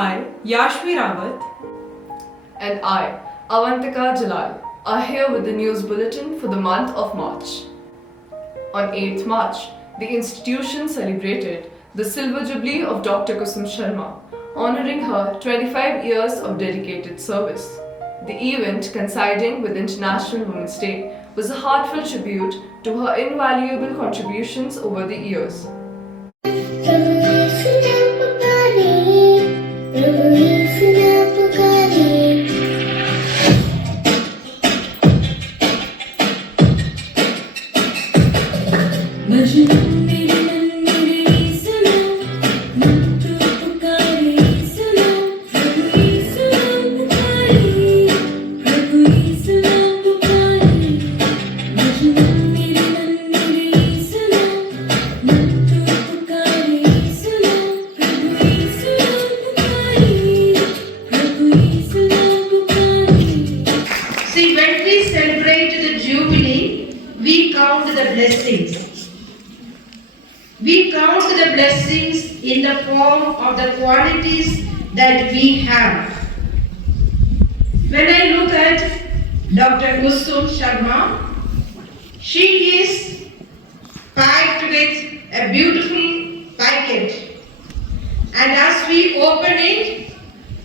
I, Yashvi Rawat, and I, Avantika Jalal, are here with the news bulletin for the month of March. On 8th March, the institution celebrated the Silver Jubilee of Dr. Kusum Sharma, honouring her 25 years of dedicated service. The event, coinciding with International Women's Day, was a heartfelt tribute to her invaluable contributions over the years. See, when we celebrate the Jubilee, we count the blessings. We count the blessings in the form of the qualities that we have. When I look at Dr. Kusum Sharma, she is packed with a beautiful packet. And as we open it,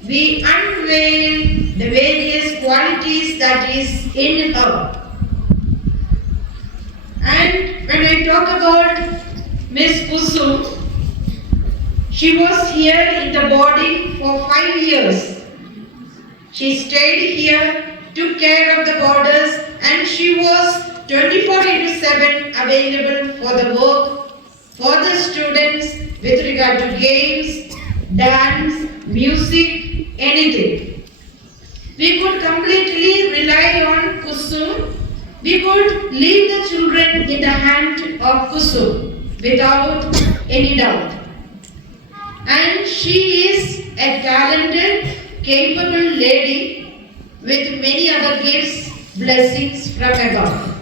we unveil the various qualities that is in her. And when I talk about Miss Kusum, she was here in the body for 5 years. She stayed here, took care of the borders, and she was 24/7 available for the work, for the students with regard to games, dance, music, anything. We could completely rely on Kusum. We could leave the children in the hand of Kusum without any doubt. And she is a talented, capable lady with many other gifts, blessings from above.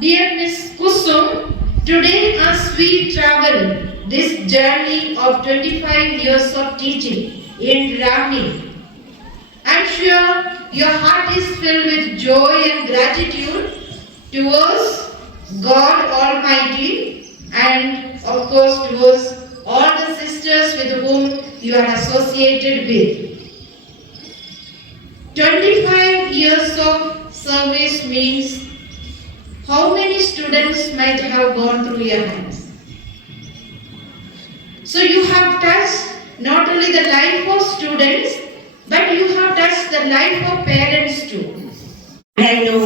Dear Miss Kusum, today as we travel this journey of 25 years of teaching in Ramni, I'm sure your heart is filled with joy and gratitude towards God Almighty and of course towards all the sisters with whom you are associated with. 25 years of service means how many students might have gone through your hands? So you have touched not only the life of students, but you have touched the life of parents too. I know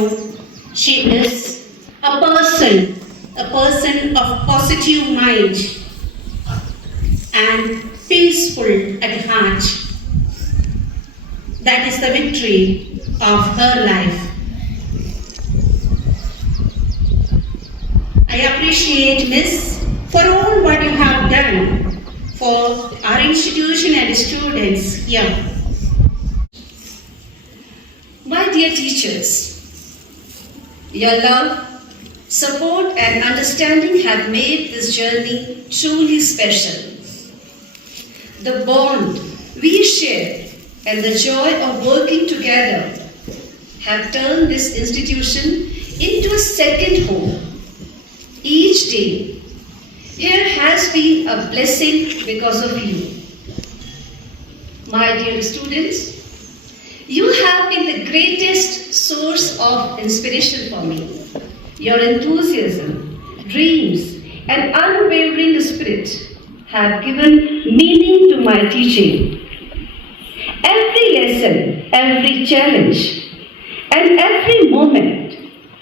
she is a person of positive mind and peaceful at heart. That is the victory of her life. I appreciate Miss for all what you have done for our institution and students here. My dear teachers, your love, support and understanding have made this journey truly special. The bond we share and the joy of working together have turned this institution into a second home. Each day here has been a blessing because of you. My dear students, you have been the greatest source of inspiration for me. Your enthusiasm, dreams, and unwavering spirit have given meaning to my teaching. Every lesson, every challenge, and every moment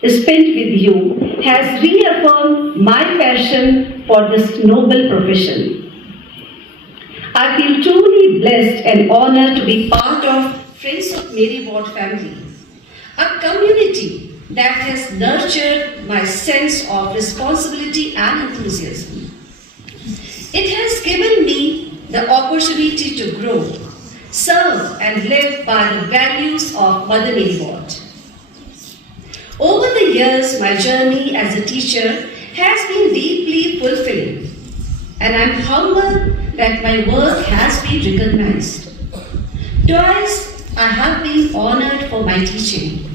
spent with you has reaffirmed my passion for this noble profession. I feel truly blessed and honored to be part of Friends of Mary Ward family, a community that has nurtured my sense of responsibility and enthusiasm. It has given me the opportunity to grow, serve and live by the values of Mother Mary Ward. Over the years, my journey as a teacher has been deeply fulfilling, and I'm humbled that my work has been recognized. Twice I have been honored for my teaching.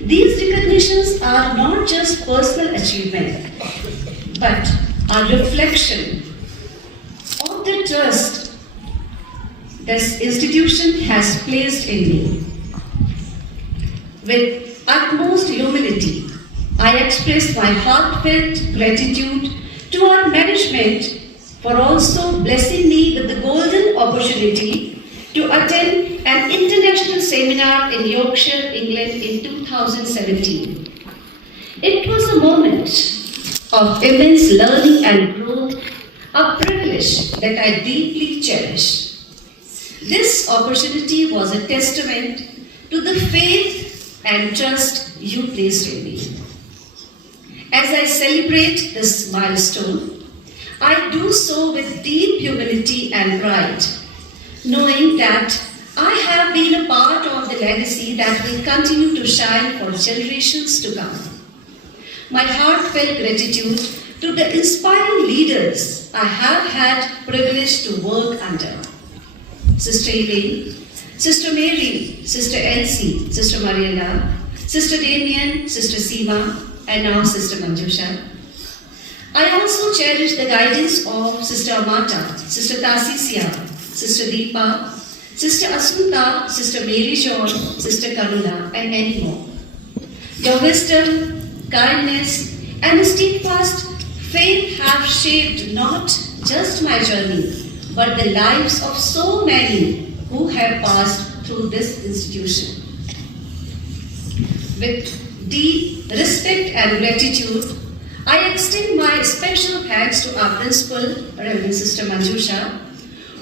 These recognitions are not just personal achievement, but are reflection of the trust this institution has placed in me. With utmost humility, I express my heartfelt gratitude to our management for also blessing me with the golden opportunity to attend an international seminar in Yorkshire, England in 2017. It was a moment of immense learning and growth, a privilege that I deeply cherish. This opportunity was a testament to the faith and trust you placed in me. As I celebrate this milestone, I do so with deep humility and pride, knowing that I have been a part of the legacy that will continue to shine for generations to come. My heartfelt gratitude to the inspiring leaders I have had privilege to work under. Sister Elaine, Sister Mary, Sister Elsie, Sister Mariella, Sister Damien, Sister Seema, and now Sister Manjusha. I also cherish the guidance of Sister Amata, Sister Tasisia, Sister Deepa, Sister Asunta, Sister Mary John, Sister Karuna, and many more. Your wisdom, kindness, and steadfast faith have shaped not just my journey, but the lives of so many who have passed through this institution. With deep respect and gratitude, I extend my special thanks to our principal, Reverend Sister Manjusha,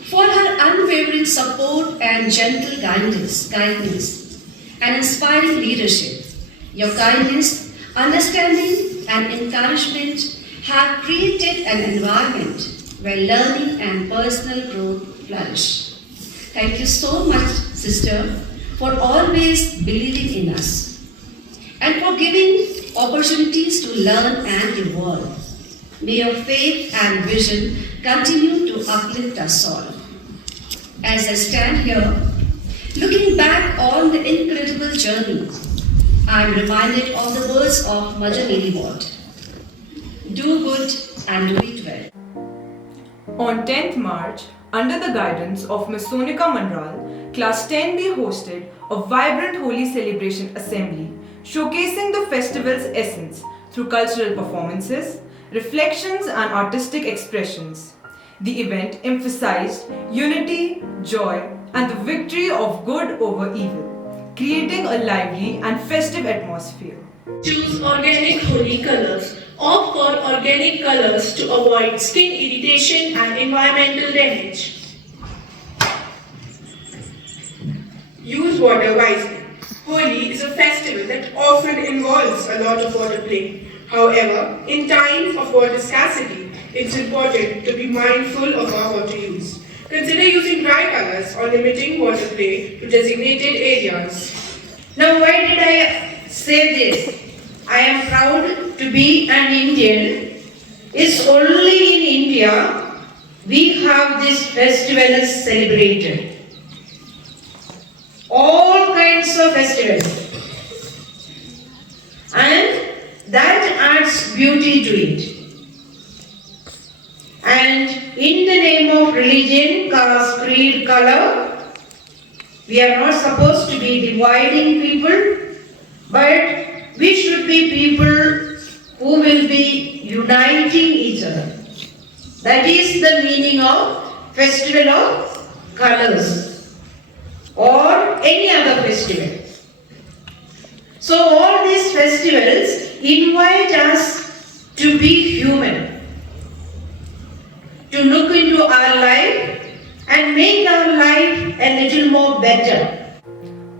for her unwavering support and gentle guidance and inspiring leadership. Your kindness, understanding, and encouragement have created an environment where learning and personal growth flourish. Thank you so much, Sister, for always believing in us and for giving opportunities to learn and evolve. May your faith and vision continue to uplift us all. As I stand here, looking back on the incredible journey, I am reminded of the words of Mother Mary Ward. Do good and do it well. On 10th March, under the guidance of Ms. Sonika Mandral, Class 10B hosted a vibrant Holi celebration assembly showcasing the festival's essence through cultural performances, reflections, and artistic expressions. The event emphasized unity, joy, and the victory of good over evil, creating a lively and festive atmosphere. Choose organic Holi colors. Opt for organic colors to avoid skin irritation and environmental damage. Use water wisely. Holi is a festival that often involves a lot of water play. However, in times of water scarcity, it's important to be mindful of our water use. Consider using dry colors or limiting water play to designated areas. Now, why did I say this? I am proud to be an Indian. It's only in India we have this festival celebrated. All kinds of festivals. And that adds beauty to it. And in the name of religion, caste, creed, color, we are not supposed to be dividing people, but we should be people who will be uniting each other. That is the meaning of Festival of Colors or any other festival. So all these festivals invite us to be human, to look into our life and make our life a little more better.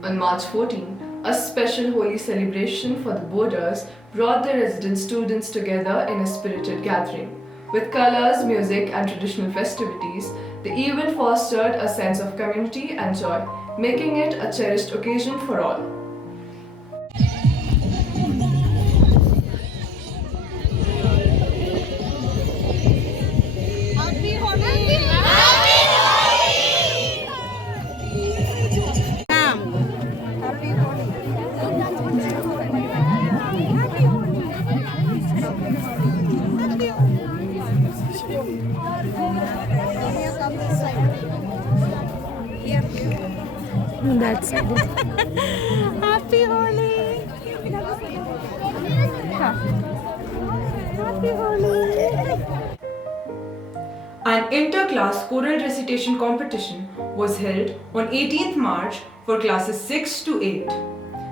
On March 14, a special Holi celebration for the boarders brought the resident students together in a spirited gathering. With colors, music, and traditional festivities, the event fostered a sense of community and joy, making it a cherished occasion for all. Happy Holi! That's good. Happy Holi! Happy Holi! An inter-class choral recitation competition was held on 18th March for classes 6 to 8.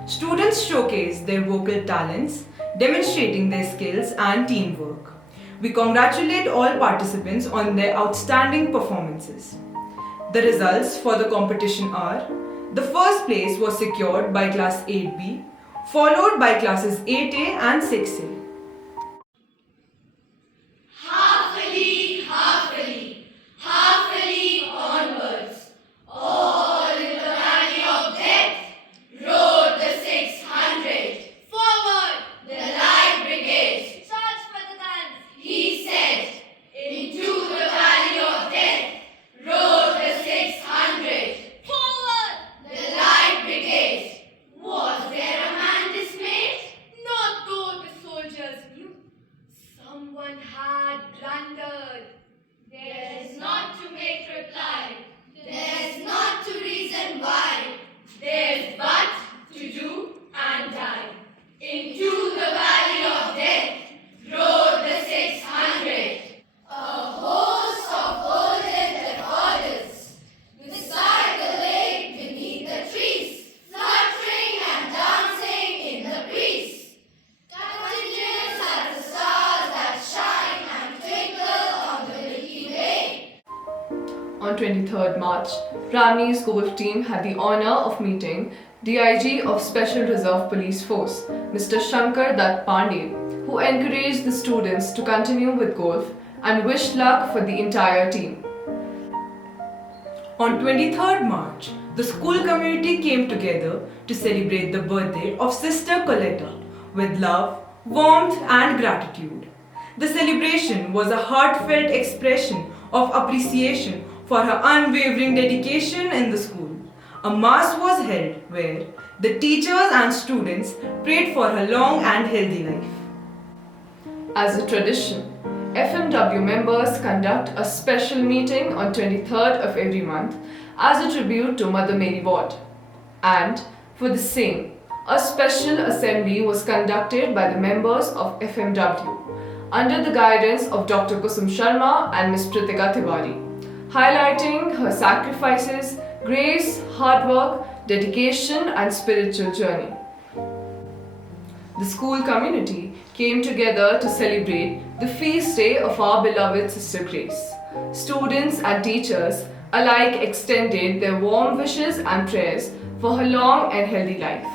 Students showcased their vocal talents, demonstrating their skills and teamwork. We congratulate all participants on their outstanding performances. The results for the competition are: the first place was secured by class 8B, followed by classes 8A and 6A. Someone had blundered. There is not to make reply. There is not to reason why. There is but to do and die. Into the valley of death rode the 600. A host of golden daffodils beside the lake beneath the trees, fluttering and dancing in the breeze. Continuous as the stars that shine and twinkle on the Milky Way. On 23rd March, Ramni's golf team had the honor of meeting DIG of Special Reserve Police Force, Mr. Shankar Dutt Pandey, who encouraged the students to continue with golf and wished luck for the entire team. On 23rd March, the school community came together to celebrate the birthday of Sister Coletta with love, warmth and gratitude. The celebration was a heartfelt expression of appreciation for her unwavering dedication in the school. A mass was held where the teachers and students prayed for her long and healthy life. As a tradition, FMW members conduct a special meeting on 23rd of every month as a tribute to Mother Mary Ward. And for the same, a special assembly was conducted by the members of FMW under the guidance of Dr. Kusum Sharma and Ms. Pritika Tiwari, highlighting her sacrifices, grace, hard work, dedication and spiritual journey. The school community came together to celebrate the feast day of our beloved Sister Grace. Students and teachers alike extended their warm wishes and prayers for her long and healthy life.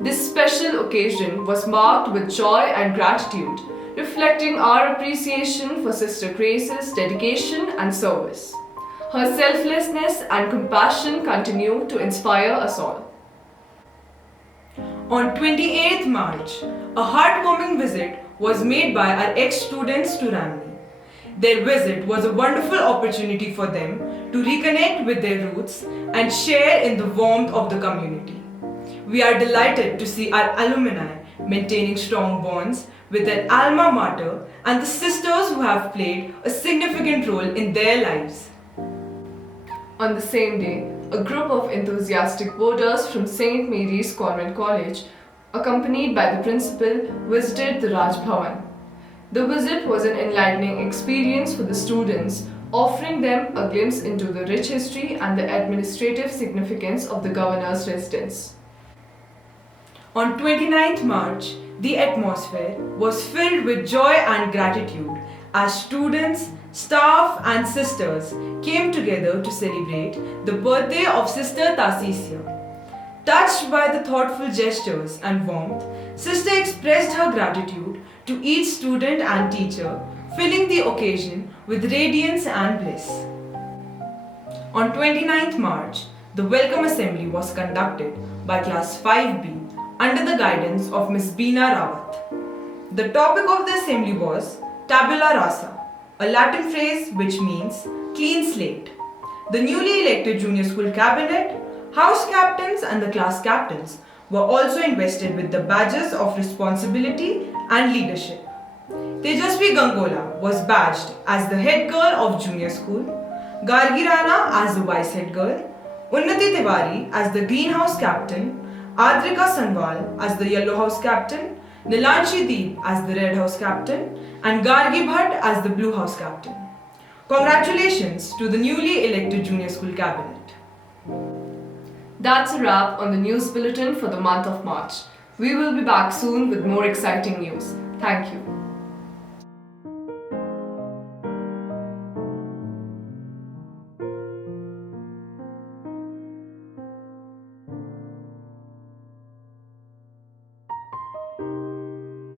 This special occasion was marked with joy and gratitude, reflecting our appreciation for Sister Grace's dedication and service. Her selflessness and compassion continue to inspire us all. On 28th March, a heartwarming visit was made by our ex-students to Ramni. Their visit was a wonderful opportunity for them to reconnect with their roots and share in the warmth of the community. We are delighted to see our alumni maintaining strong bonds with their alma mater and the sisters who have played a significant role in their lives. On the same day, a group of enthusiastic boarders from St. Mary's Convent College, accompanied by the principal, visited the Raj Bhavan. The visit was an enlightening experience for the students, offering them a glimpse into the rich history and the administrative significance of the governor's residence. On 29th March, the atmosphere was filled with joy and gratitude as students, staff and sisters came together to celebrate the birthday of Sister Tasisia. Touched by the thoughtful gestures and warmth, Sister expressed her gratitude to each student and teacher, filling the occasion with radiance and bliss. On 29th March, the welcome assembly was conducted by class 5B under the guidance of Ms. Beena Rawat. The topic of the assembly was tabula rasa, a Latin phrase which means clean slate. The newly elected junior school cabinet, house captains and the class captains were also invested with the badges of responsibility and leadership. Tejasvi Gangola was badged as the head girl of junior school, Gargi Rana as the vice head girl, Unnati Tiwari as the Green House Captain, Adrika Sanwal as the Yellow House Captain, Nilanshi Deep as the Red House Captain, and Gargi Bhatt as the Blue House Captain. Congratulations to the newly elected Junior School Cabinet. That's a wrap on the news bulletin for the month of March. We will be back soon with more exciting news. Thank you.